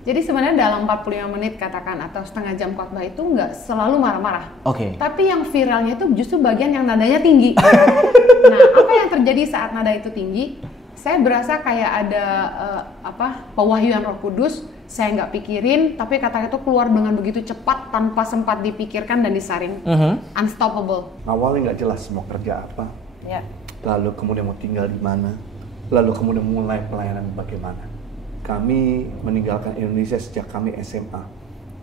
Jadi sebenarnya dalam 45 menit katakan atau setengah jam khotbah itu nggak selalu marah-marah. Oke. Tapi yang viralnya itu justru bagian yang nadanya tinggi. Nah, apa yang terjadi saat nada itu tinggi? Saya berasa kayak ada pewahyuan Roh Kudus. Saya nggak pikirin, tapi kata itu keluar dengan begitu cepat tanpa sempat dipikirkan dan disaring. Unstoppable. Awalnya nggak jelas mau kerja apa. Ya. Lalu kemudian mau tinggal di mana. Lalu kemudian mulai pelayanan bagaimana. Kami meninggalkan Indonesia sejak kami SMA.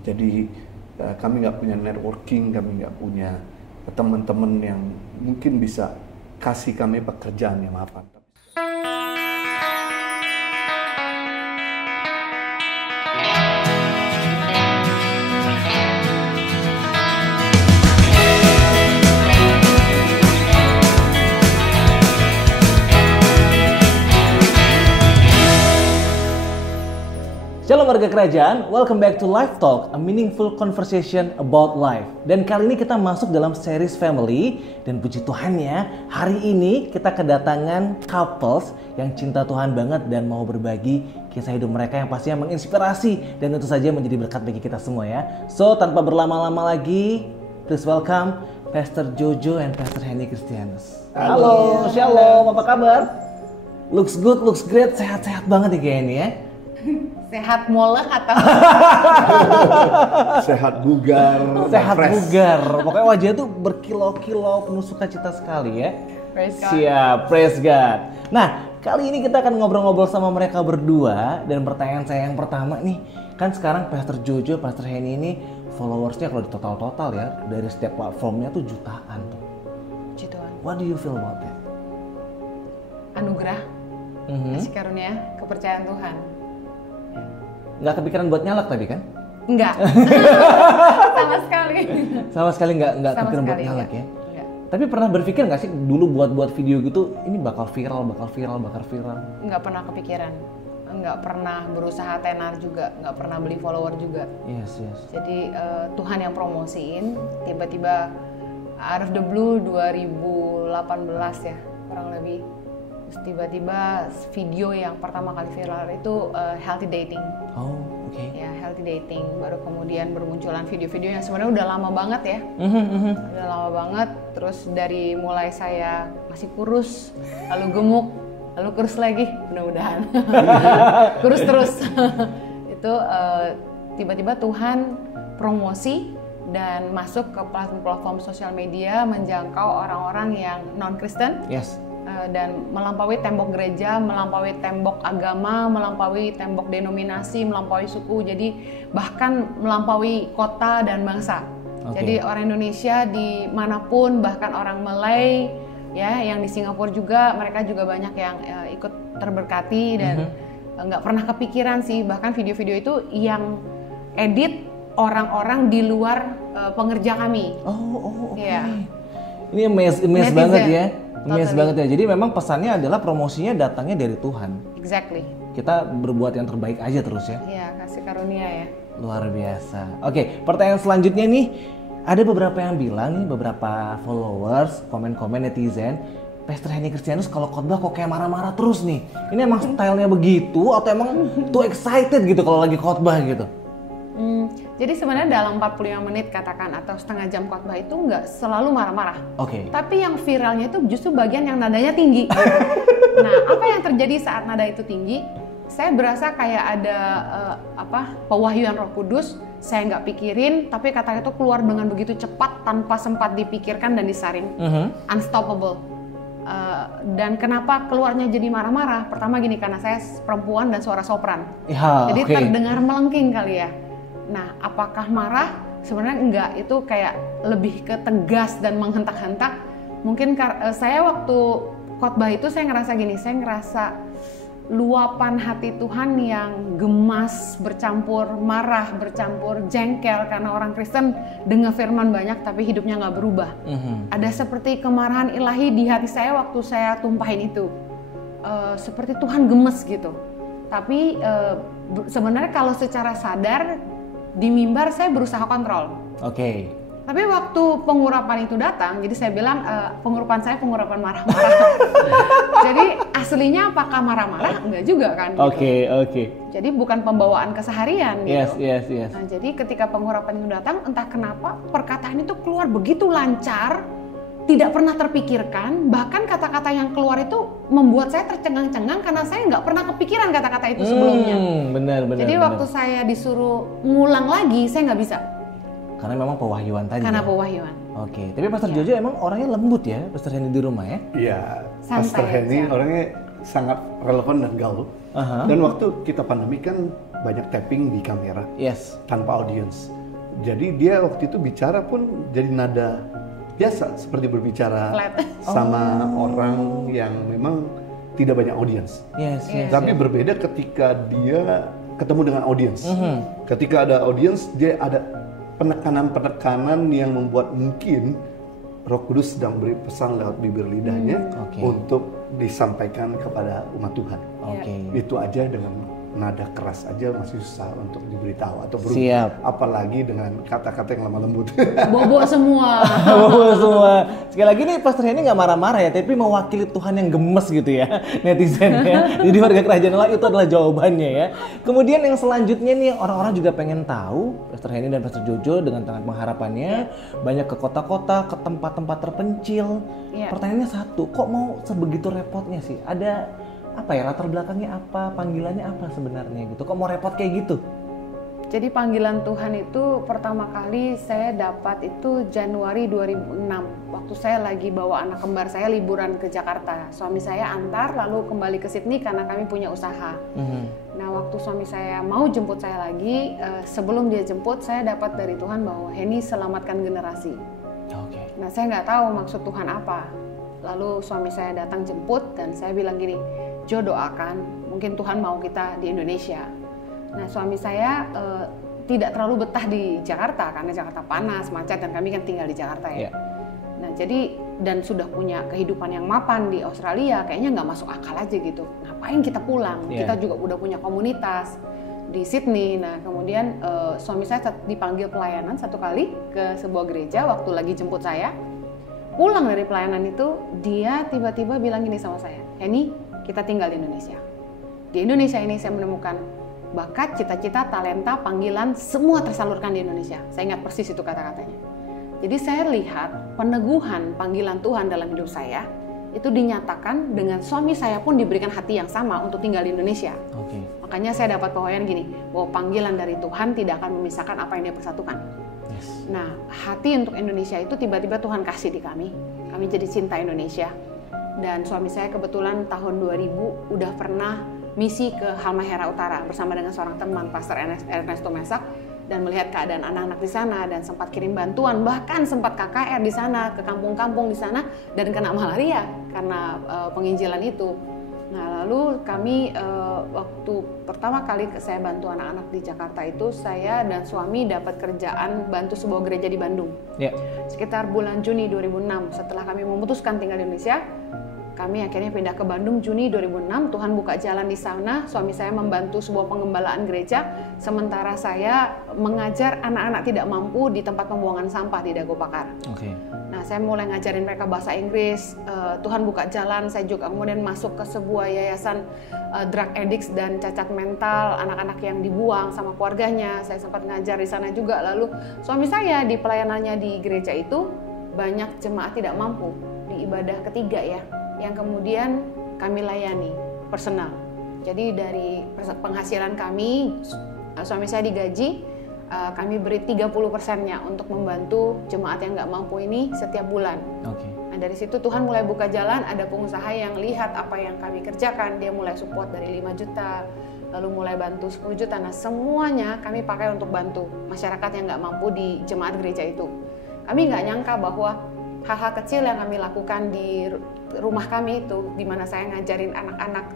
Jadi kami nggak punya networking, kami nggak punya teman-teman yang mungkin bisa kasih kami pekerjaan yang mapan. Shalom warga kerajaan, welcome back to Life Talk, a meaningful conversation about life. Dan kali ini kita masuk dalam series family, dan puji Tuhan ya, hari ini kita kedatangan couples yang cinta Tuhan banget dan mau berbagi kisah hidup mereka yang pastinya menginspirasi dan tentu saja menjadi berkat bagi kita semua ya. So, tanpa berlama-lama lagi, please welcome Pastor Jojo and Pastor Henny Christianus. Halo, shalom, apa kabar? Looks good, looks great, sehat-sehat banget nih kayaknya ya. Sehat molek atau Sehat bugar, sehat fresh. bugar. Pokoknya wajah tuh berkilau-kilau penuh sukacita sekali ya. Praise God. Siap, praise God. Nah, kali ini kita akan ngobrol-ngobrol sama mereka berdua. Dan pertanyaan saya yang pertama nih, kan sekarang Pastor Jojo, Pastor Henny ini followersnya kalau di total-total ya, dari setiap platformnya tuh jutaan tuh. Puji Tuhan. What do you feel about that? Anugerah, kasih karunia, kepercayaan Tuhan. Nggak kepikiran buat nyalak tapi kan? Enggak. Sama sekali. Sama sekali nggak Sama kepikiran buat sekali, nyalak ya? enggak. Tapi pernah berpikir nggak sih dulu buat video gitu, ini bakal viral? Nggak pernah kepikiran, nggak pernah berusaha tenar juga, nggak pernah beli follower juga. Yes. Jadi Tuhan yang promosiin, tiba-tiba out of the blue 2018 ya kurang lebih. Terus tiba-tiba video yang pertama kali viral itu healthy dating. Oh, oke. Ya, healthy dating. Baru kemudian bermunculan video-video yang sebenarnya udah lama banget ya. Udah lama banget. Terus dari mulai saya masih kurus, lalu gemuk, lalu kurus lagi, mudah-mudahan. Kurus terus. Itu tiba-tiba Tuhan promosi dan masuk ke platform sosial media, menjangkau orang-orang yang non-Kristen. Yes. Dan melampaui tembok gereja, melampaui tembok agama, melampaui tembok denominasi, melampaui suku, jadi bahkan melampaui kota dan bangsa. Okay. Jadi orang Indonesia dimanapun, bahkan orang Malay, ya, yang di Singapura juga, mereka juga banyak yang ikut terberkati dan nggak pernah kepikiran sih, bahkan video-video itu yang edit orang-orang di luar pengerja kami. Oh, oke. Yeah. Ini amaze Netizen. banget ya. Amaze Totally. banget ya. Jadi memang pesannya adalah promosinya datangnya dari Tuhan. Exactly. Kita berbuat yang terbaik aja terus ya. Iya, kasih karunia ya. Luar biasa. Oke, pertanyaan selanjutnya nih. Ada beberapa yang bilang nih, beberapa followers, komen-komen netizen, Pastor Henny Christianus kalau khotbah kok kayak marah-marah terus nih. Ini emang stylenya begitu atau emang too excited gitu kalau lagi khotbah gitu? Jadi sebenarnya dalam 45 menit katakan atau setengah jam khotbah itu nggak selalu marah-marah. Oke. Tapi yang viralnya itu justru bagian yang nadanya tinggi. Nah, apa yang terjadi saat nada itu tinggi? Saya berasa kayak ada pewahyuan Roh Kudus. Saya nggak pikirin, tapi kata itu keluar dengan begitu cepat tanpa sempat dipikirkan dan disaring. Unstoppable. Dan kenapa keluarnya jadi marah-marah? Pertama gini, karena saya perempuan dan suara sopran. Ya, Jadi oke. terdengar melengking kali ya. Nah, apakah marah? Sebenarnya enggak, itu kayak lebih ke tegas dan menghentak-hentak. Mungkin saya waktu khotbah itu saya ngerasa gini, saya ngerasa luapan hati Tuhan yang gemas, bercampur marah, bercampur jengkel karena orang Kristen dengar firman banyak tapi hidupnya nggak berubah. Ada seperti kemarahan ilahi di hati saya waktu saya tumpahin itu. Seperti Tuhan gemes gitu. Tapi sebenarnya kalau secara sadar di mimbar saya berusaha kontrol. Oke. Tapi waktu pengurapan itu datang, jadi saya bilang pengurapan saya pengurapan marah-marah. Jadi aslinya apakah marah-marah? Enggak juga kan. Oke. Jadi bukan pembawaan keseharian gitu. Yes. Nah, jadi ketika pengurapan itu datang, entah kenapa perkataan itu keluar begitu lancar, tidak pernah terpikirkan, bahkan kata-kata yang keluar itu membuat saya tercengang-cengang karena saya nggak pernah kepikiran kata-kata itu sebelumnya. Benar. Jadi waktu saya disuruh ngulang lagi, saya nggak bisa. Karena memang pewahyuan tadi. Karena ya? pewahyuan. Oke, tapi Pastor Jojo emang orangnya lembut ya, Pastor Henny di rumah ya? Iya, Santai Pastor Henny aja. orangnya sangat relevan dan gaul. Dan waktu kita pandemi kan banyak tapping di kamera Yes. tanpa audience. Jadi dia waktu itu bicara pun jadi nada biasa seperti berbicara Flat. sama orang yang memang tidak banyak audience. Yes. Tapi berbeda ketika dia ketemu dengan audience. Ketika ada audience, dia ada penekanan-penekanan yang membuat mungkin Roh Kudus sedang beri pesan lewat bibir lidahnya untuk disampaikan kepada umat Tuhan. Oke. Itu aja dengan nada keras aja masih susah untuk diberitahu atau berubah. Siap. Apalagi dengan kata-kata yang lemah lembut. Bobo semua. Semua. Sekali lagi nih Pastor Henny nggak marah-marah ya, tapi mewakili Tuhan yang gemes gitu ya, netizen ya. Jadi warga kerajaan Allah itu adalah jawabannya ya. Kemudian yang selanjutnya nih orang-orang juga pengen tahu Pastor Henny dan Pastor Jojo dengan tangan pengharapannya banyak ke kota-kota, ke tempat-tempat terpencil. Iya. Pertanyaannya satu, kok mau sebegitu repotnya sih? Ada apa ya, latar belakangnya apa, panggilannya apa sebenarnya gitu? Kok mau repot kayak gitu? Jadi panggilan Tuhan itu pertama kali saya dapat itu Januari 2006. Waktu saya lagi bawa anak kembar saya liburan ke Jakarta. Suami saya antar lalu kembali ke Sydney karena kami punya usaha. Nah waktu suami saya mau jemput saya lagi, sebelum dia jemput saya dapat dari Tuhan bahwa Henny selamatkan generasi. Oke. Nah saya nggak tahu maksud Tuhan apa. Lalu suami saya datang jemput dan saya bilang gini, Jo doakan, mungkin Tuhan mau kita di Indonesia. Nah suami saya tidak terlalu betah di Jakarta karena Jakarta panas, macet dan kami kan tinggal di Jakarta ya. Yeah. Nah jadi dan sudah punya kehidupan yang mapan di Australia, kayaknya nggak masuk akal aja gitu. Ngapain kita pulang? Yeah. Kita juga udah punya komunitas di Sydney. Nah kemudian suami saya dipanggil pelayanan satu kali ke sebuah gereja waktu lagi jemput saya. Pulang dari pelayanan itu dia tiba-tiba bilang gini sama saya, Henny, kita tinggal di Indonesia. Di Indonesia ini saya menemukan bakat, cita-cita, talenta, panggilan semua tersalurkan di Indonesia. Saya ingat persis itu kata-katanya. Jadi saya lihat peneguhan panggilan Tuhan dalam hidup saya itu dinyatakan dengan suami saya pun diberikan hati yang sama untuk tinggal di Indonesia. Oke. Makanya saya dapat pewahyuan gini, bahwa panggilan dari Tuhan tidak akan memisahkan apa yang dia persatukan. Yes. Nah, hati untuk Indonesia itu tiba-tiba Tuhan kasih di kami. Kami jadi cinta Indonesia. Dan suami saya kebetulan tahun 2000 udah pernah misi ke Halmahera Utara bersama dengan seorang teman, Pastor Ernesto Mesak, dan melihat keadaan anak-anak di sana dan sempat kirim bantuan, bahkan sempat KKR di sana, ke kampung-kampung di sana dan kena malaria karena penginjilan itu. Nah, lalu kami waktu pertama kali saya bantu anak-anak di Jakarta itu, saya dan suami dapat kerjaan bantu sebuah gereja di Bandung. Ya. Sekitar bulan Juni 2006, setelah kami memutuskan tinggal di Indonesia, kami akhirnya pindah ke Bandung Juni 2006. Tuhan buka jalan di sana. Suami saya membantu sebuah pengembalaan gereja, sementara saya mengajar anak-anak tidak mampu di tempat pembuangan sampah di Dago Pakar. Oke. Nah, saya mulai ngajarin mereka bahasa Inggris. Tuhan buka jalan. Saya juga kemudian masuk ke sebuah yayasan drug addicts dan cacat mental, anak-anak yang dibuang sama keluarganya. Saya sempat ngajar di sana juga. Lalu suami saya di pelayanannya di gereja itu banyak jemaat tidak mampu di ibadah ketiga ya, yang kemudian kami layani personal. Jadi dari penghasilan kami, suami saya digaji, kami beri 30%-nya untuk membantu jemaat yang nggak mampu ini setiap bulan. Oke. Nah dari situ Tuhan mulai buka jalan, ada pengusaha yang lihat apa yang kami kerjakan, dia mulai support dari 5 juta, lalu mulai bantu 10 juta. Nah semuanya kami pakai untuk bantu masyarakat yang nggak mampu di jemaat gereja itu. Kami nggak nyangka bahwa hal-hal kecil yang kami lakukan di rumah kami itu, di mana saya ngajarin anak-anak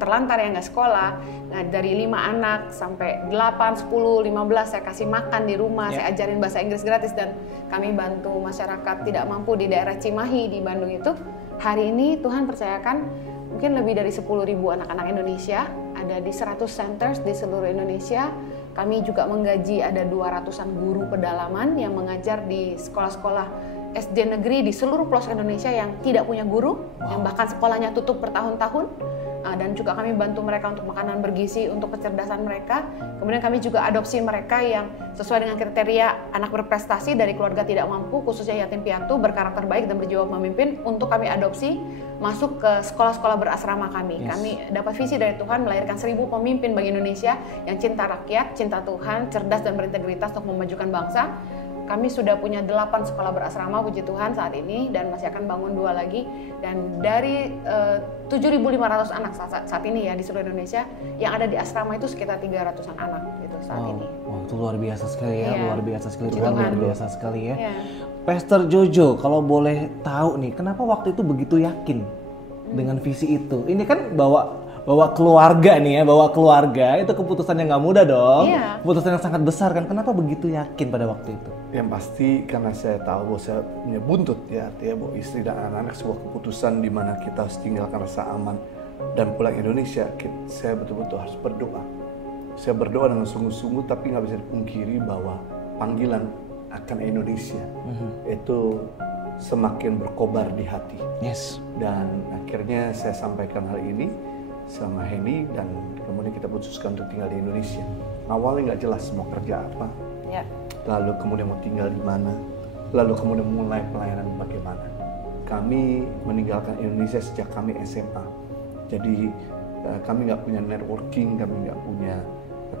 terlantar yang nggak sekolah, nah dari 5 anak sampai 8, 10, 15 saya kasih makan di rumah, saya ajarin bahasa Inggris gratis, dan kami bantu masyarakat tidak mampu di daerah Cimahi di Bandung itu. Hari ini Tuhan percayakan mungkin lebih dari 10.000 anak-anak Indonesia, ada di 100 centers di seluruh Indonesia, Kami juga menggaji ada 200-an guru pedalaman yang mengajar di sekolah-sekolah SD negeri di seluruh pelosok Indonesia yang tidak punya guru, yang bahkan sekolahnya tutup bertahun-tahun. Dan juga kami bantu mereka untuk makanan bergizi, untuk kecerdasan mereka. Kemudian kami juga adopsi mereka yang sesuai dengan kriteria anak berprestasi dari keluarga tidak mampu, khususnya yatim piatu, berkarakter baik dan berjiwa memimpin, untuk kami adopsi masuk ke sekolah-sekolah berasrama kami. Kami dapat visi dari Tuhan melahirkan 1000 pemimpin bagi Indonesia yang cinta rakyat, cinta Tuhan, cerdas dan berintegritas untuk memajukan bangsa. Kami sudah punya 8 sekolah berasrama, puji Tuhan, saat ini, dan masih akan bangun 2 lagi. Dan dari 7.500 anak saat ini ya di seluruh Indonesia, yang ada di asrama itu sekitar 300-an anak gitu saat ini. Wow, itu luar biasa sekali ya, luar biasa sekali, Puji Tuhan luar Tuhan. biasa sekali ya. Iya. Pastor Jojo, kalau boleh tahu nih, kenapa waktu itu begitu yakin dengan visi itu? Ini kan bawa keluarga nih ya, bawa keluarga, itu keputusan yang nggak mudah dong. Iya. Keputusan yang sangat besar kan, kenapa begitu yakin pada waktu itu? Yang pasti karena saya tahu bahwa saya punya buntut ya, artinya bahwa istri dan anak-anak sebuah keputusan di mana kita harus tinggalkan rasa aman dan pulang Indonesia. Saya betul-betul harus berdoa. Saya berdoa dengan sungguh-sungguh, tapi nggak bisa dipungkiri bahwa panggilan akan Indonesia itu semakin berkobar di hati. Yes. Dan akhirnya saya sampaikan hal ini sama Henny, dan kemudian kita putuskan untuk tinggal di Indonesia. Awalnya nggak jelas mau kerja apa, Ya. lalu kemudian mau tinggal di mana, lalu kemudian mulai pelayanan bagaimana. Kami meninggalkan Indonesia sejak kami SMA. Jadi kami nggak punya networking, kami nggak punya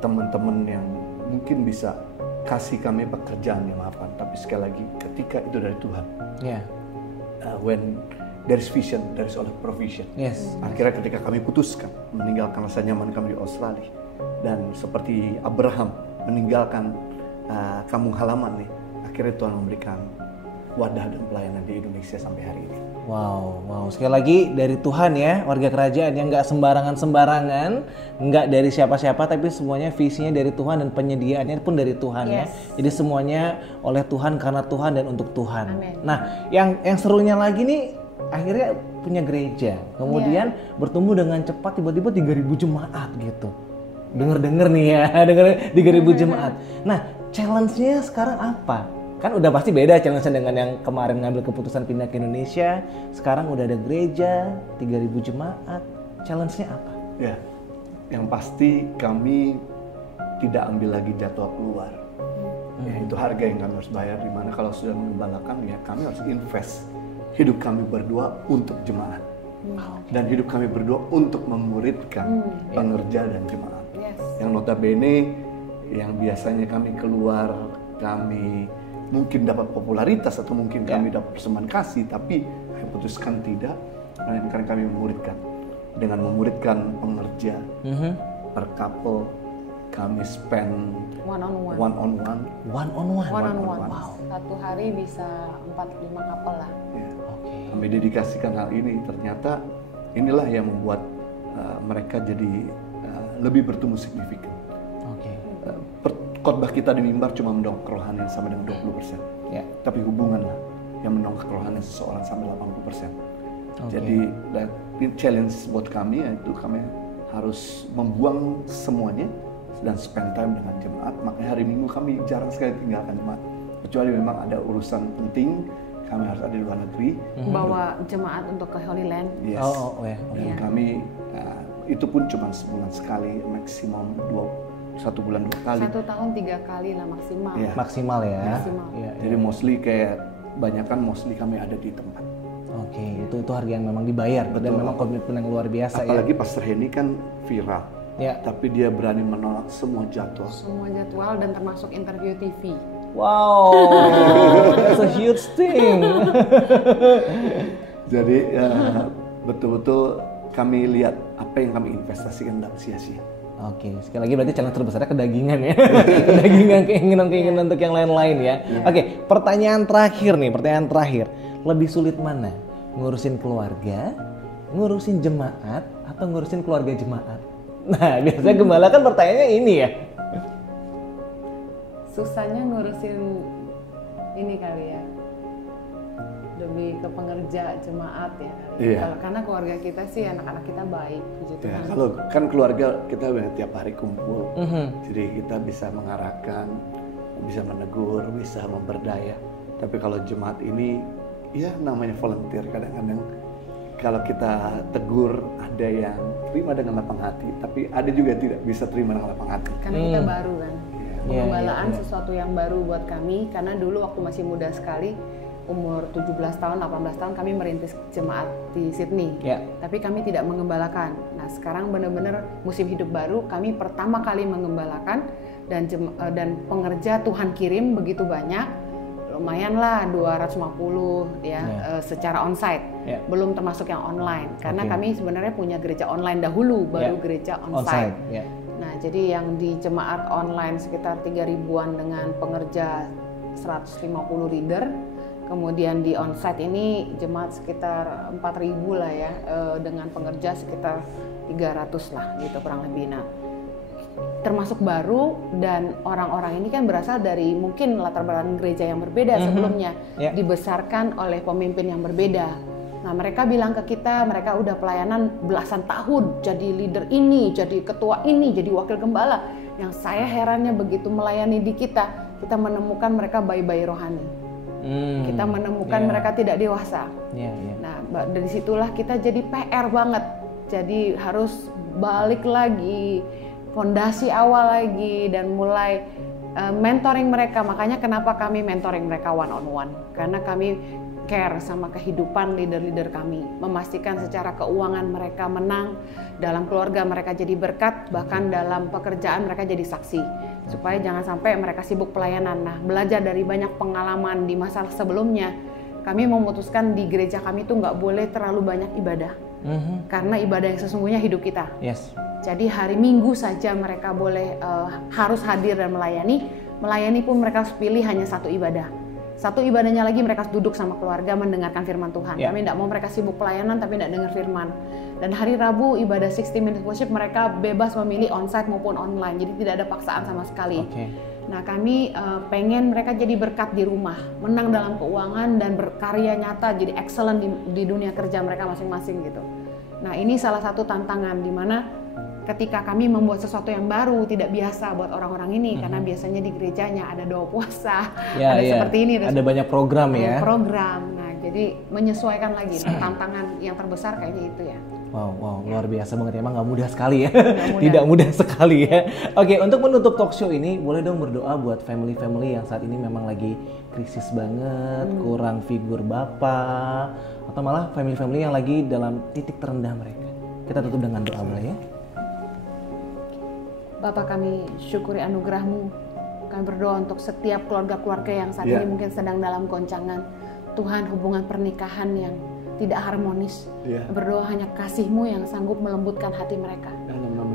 teman-teman yang mungkin bisa kasih kami pekerjaan yang mapan. Tapi sekali lagi, ketika itu dari Tuhan, Ya. when there is vision, there is also provision. Yes. Akhirnya ketika kami putuskan meninggalkan rasa nyaman kami di Australia, dan seperti Abraham meninggalkan kampung halaman nih, akhirnya Tuhan memberikan wadah dan pelayanan di Indonesia sampai hari ini. Wow. Sekali lagi dari Tuhan ya, warga kerajaan yang nggak sembarangan, nggak dari siapa-siapa, tapi semuanya visinya dari Tuhan dan penyediaannya pun dari Tuhan ya. Jadi semuanya oleh Tuhan, karena Tuhan dan untuk Tuhan. Amin. Nah, yang serunya lagi nih, akhirnya punya gereja, kemudian bertumbuh dengan cepat, tiba-tiba 3.000 jemaat gitu. Dengar nih ya, dengar 3.000 jemaat. Nah, challenge-nya sekarang apa? Kan udah pasti beda challenge-nya dengan yang kemarin ngambil keputusan pindah ke Indonesia. Sekarang udah ada gereja, 3.000 jemaat. Challenge-nya apa? Ya, yang pasti kami tidak ambil lagi jadwal keluar. Ya, itu harga yang kami harus bayar, dimana kalau sudah mengembalakan ya kami harus invest. Hidup kami berdua untuk jemaat. Dan hidup kami berdua untuk memuridkan pengerja dan jemaat. Yes. Yang notabene, yang biasanya kami keluar, kami mungkin dapat popularitas atau mungkin kami dapat persembahan kasih, tapi kami putuskan tidak, melainkan kami memuridkan. Dengan memuridkan pengerja per couple, kami spend One on one. one on one. One on one. Wow. Satu hari bisa 4-5 kapal lah. Ya. Oke. Kami dedikasikan hal ini, ternyata inilah yang membuat mereka jadi lebih bertumbuh signifikan. Oke. Khotbah kita di mimbar cuma mendongkrak kerohanian sampai dengan 20%. Ya. Tapi hubunganlah yang mendongkrak kerohanian seseorang sampai 80%. Oke. Jadi challenge buat kami yaitu kami harus membuang semuanya dan spend time dengan jemaat. Makanya hari Minggu kami jarang sekali tinggalkan jemaat. Kecuali memang ada urusan penting, kami harus ada di luar negeri. Bawa jemaat untuk ke Holy Land. Yes. Oh ya. Dan kami itu pun cuma sebulan sekali, maksimum 1 bulan 2 kali. 1 tahun 3 kali lah maksimal. Iya. Maksimal ya. Maksimal. Iya. Jadi mostly kayak banyakan mostly kami ada di tempat. Oke, itu harga yang memang dibayar dan Betul. memang komitmen yang luar biasa. Apalagi Pastor Henny kan viral, ya. tapi dia berani menolak semua jadwal. Semua jadwal dan termasuk interview TV. Wow, that's a huge thing. Jadi betul-betul kami lihat apa yang kami investasikan tidak sia-sia. Oke, sekali lagi berarti challenge terbesarnya kedagingan ya. Kedagingan, keinginan untuk yang lain-lain ya. Oke, pertanyaan terakhir. Lebih sulit mana? Ngurusin keluarga, ngurusin jemaat, atau ngurusin keluarga jemaat? Nah, biasanya gembala kan pertanyaannya ini ya. Susahnya ngurusin ini kali ya. Lebih ke pengerja jemaat ya. Iya. Karena keluarga kita sih anak-anak kita baik, puji Ya, Tuhan. kalau kan keluarga kita tiap hari kumpul, jadi kita bisa mengarahkan, bisa menegur, bisa memberdaya. Tapi kalau jemaat ini, ya namanya volunteer, kadang-kadang kalau kita tegur ada yang terima dengan lapang hati, tapi ada juga yang tidak bisa terima dengan lapang hati. Karena kita baru kan. Iya, Penggembalaan iya. sesuatu yang baru buat kami, karena dulu waktu masih muda sekali, umur 17 tahun, 18 tahun kami merintis jemaat di Sydney. Ya. Tapi kami tidak mengembalakan. Nah, sekarang benar-benar musim hidup baru, kami pertama kali mengembalakan dan pengerja Tuhan kirim begitu banyak. Lumayan lah 250 ya, secara onsite. Ya. Belum termasuk yang online. Karena Oke. kami sebenarnya punya gereja online dahulu, baru gereja onsite. Ya. Nah, jadi yang di jemaat online sekitar 3.000-an dengan pengerja 150 leader. Kemudian di onsite ini jemaat sekitar 4.000 lah ya, dengan pengerja sekitar 300 lah gitu kurang lebih. Nah, termasuk baru dan orang-orang ini kan berasal dari mungkin latar belakang gereja yang berbeda sebelumnya, dibesarkan oleh pemimpin yang berbeda. Nah, mereka bilang ke kita, mereka udah pelayanan belasan tahun, jadi leader ini, jadi ketua ini, jadi wakil gembala. Yang saya herannya begitu melayani di kita menemukan mereka bayi-bayi rohani. Kita menemukan mereka tidak dewasa. Nah, dari situlah kita jadi PR banget. Jadi harus balik lagi, fondasi awal lagi, dan mulai mentoring mereka. Makanya kenapa kami mentoring mereka one on one? Karena kami care sama kehidupan leader-leader kami, memastikan secara keuangan mereka menang, dalam keluarga mereka jadi berkat, bahkan dalam pekerjaan mereka jadi saksi, supaya jangan sampai mereka sibuk pelayanan. Nah, belajar dari banyak pengalaman di masa sebelumnya, kami memutuskan di gereja kami tuh nggak boleh terlalu banyak ibadah, karena ibadah yang sesungguhnya hidup kita. Jadi hari Minggu saja mereka boleh harus hadir dan melayani pun mereka pilih hanya satu ibadah. Satu ibadahnya lagi mereka duduk sama keluarga mendengarkan firman Tuhan. Kami tidak mau mereka sibuk pelayanan tapi tidak dengar firman. Dan hari Rabu ibadah 60 minutes worship mereka bebas memilih onsite maupun online. Jadi tidak ada paksaan sama sekali. Nah, kami pengen mereka jadi berkat di rumah, menang dalam keuangan dan berkarya nyata, jadi excellent di dunia kerja mereka masing-masing gitu. Nah, ini salah satu tantangan di mana ketika kami membuat sesuatu yang baru, tidak biasa buat orang-orang ini, karena biasanya di gerejanya ada doa puasa, ada seperti ini. Ada banyak program ya. Program, nah jadi menyesuaikan lagi. Tantangan yang terbesar kayaknya itu ya. Wow, luar biasa banget. Emang nggak mudah sekali ya. Tidak mudah sekali ya. Oke, untuk menutup talk show ini, boleh dong berdoa buat family-family yang saat ini memang lagi krisis banget, kurang figur bapak, atau malah family-family yang lagi dalam titik terendah mereka. Kita tutup dengan doa boleh ya. Bapa, kami syukuri anugerah-Mu. Kami berdoa untuk setiap keluarga-keluarga yang saat ini mungkin sedang dalam goncangan. Tuhan, hubungan pernikahan yang tidak harmonis. Berdoa hanya kasih-Mu yang sanggup melembutkan hati mereka.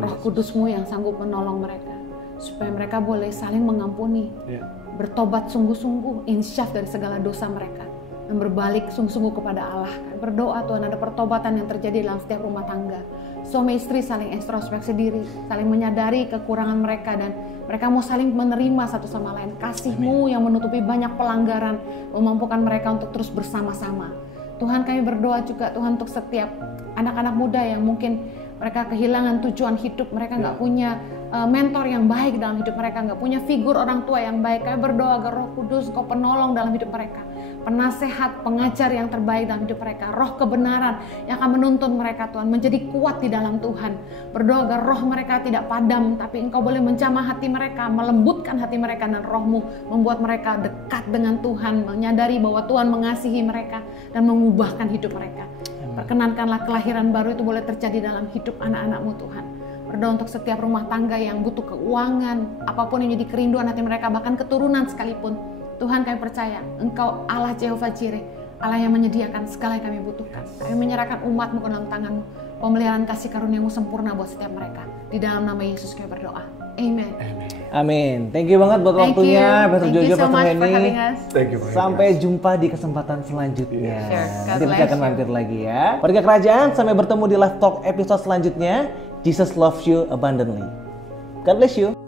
Roh Kudus-Mu yang sanggup menolong mereka. Supaya mereka boleh saling mengampuni. Bertobat sungguh-sungguh, insyaf dari segala dosa mereka. Dan berbalik sungguh-sungguh kepada Allah. Berdoa Tuhan ada pertobatan yang terjadi dalam setiap rumah tangga. Suami istri saling introspeksi diri, saling menyadari kekurangan mereka, dan mereka mau saling menerima satu sama lain. Kasih-Mu yang menutupi banyak pelanggaran, memampukan mereka untuk terus bersama-sama. Tuhan, kami berdoa juga Tuhan untuk setiap anak-anak muda yang mungkin mereka kehilangan tujuan hidup, mereka nggak punya mentor yang baik dalam hidup mereka, nggak punya figur orang tua yang baik. Kami berdoa agar Roh Kudus Kau penolong dalam hidup mereka, penasehat, pengajar yang terbaik dalam hidup mereka, roh kebenaran yang akan menuntun mereka Tuhan menjadi kuat di dalam Tuhan. Berdoa agar roh mereka tidak padam, tapi Engkau boleh menjamah hati mereka, melembutkan hati mereka, dan Roh-Mu membuat mereka dekat dengan Tuhan, menyadari bahwa Tuhan mengasihi mereka dan mengubahkan hidup mereka. Perkenankanlah kelahiran baru itu boleh terjadi dalam hidup anak-anak-Mu Tuhan. Berdoa untuk setiap rumah tangga yang butuh keuangan, apapun yang jadi kerinduan hati mereka, bahkan keturunan sekalipun. Tuhan, kami percaya Engkau Allah Jehovah Jireh, Allah yang menyediakan segala yang kami butuhkan. Kami menyerahkan umat-Mu ke dalam tangan-Mu. Pemeliharaan kasih karunia-Mu sempurna buat setiap mereka. Di dalam nama Yesus kami berdoa. Amen. Amin. Thank you banget buat waktunya, Pastor Jojo, Pastor Henny. Sampai jumpa di kesempatan selanjutnya. Nanti kita akan mampir lagi ya. Warga Kerajaan, sampai bertemu di Live Talk episode selanjutnya. Jesus loves you abundantly. God bless you.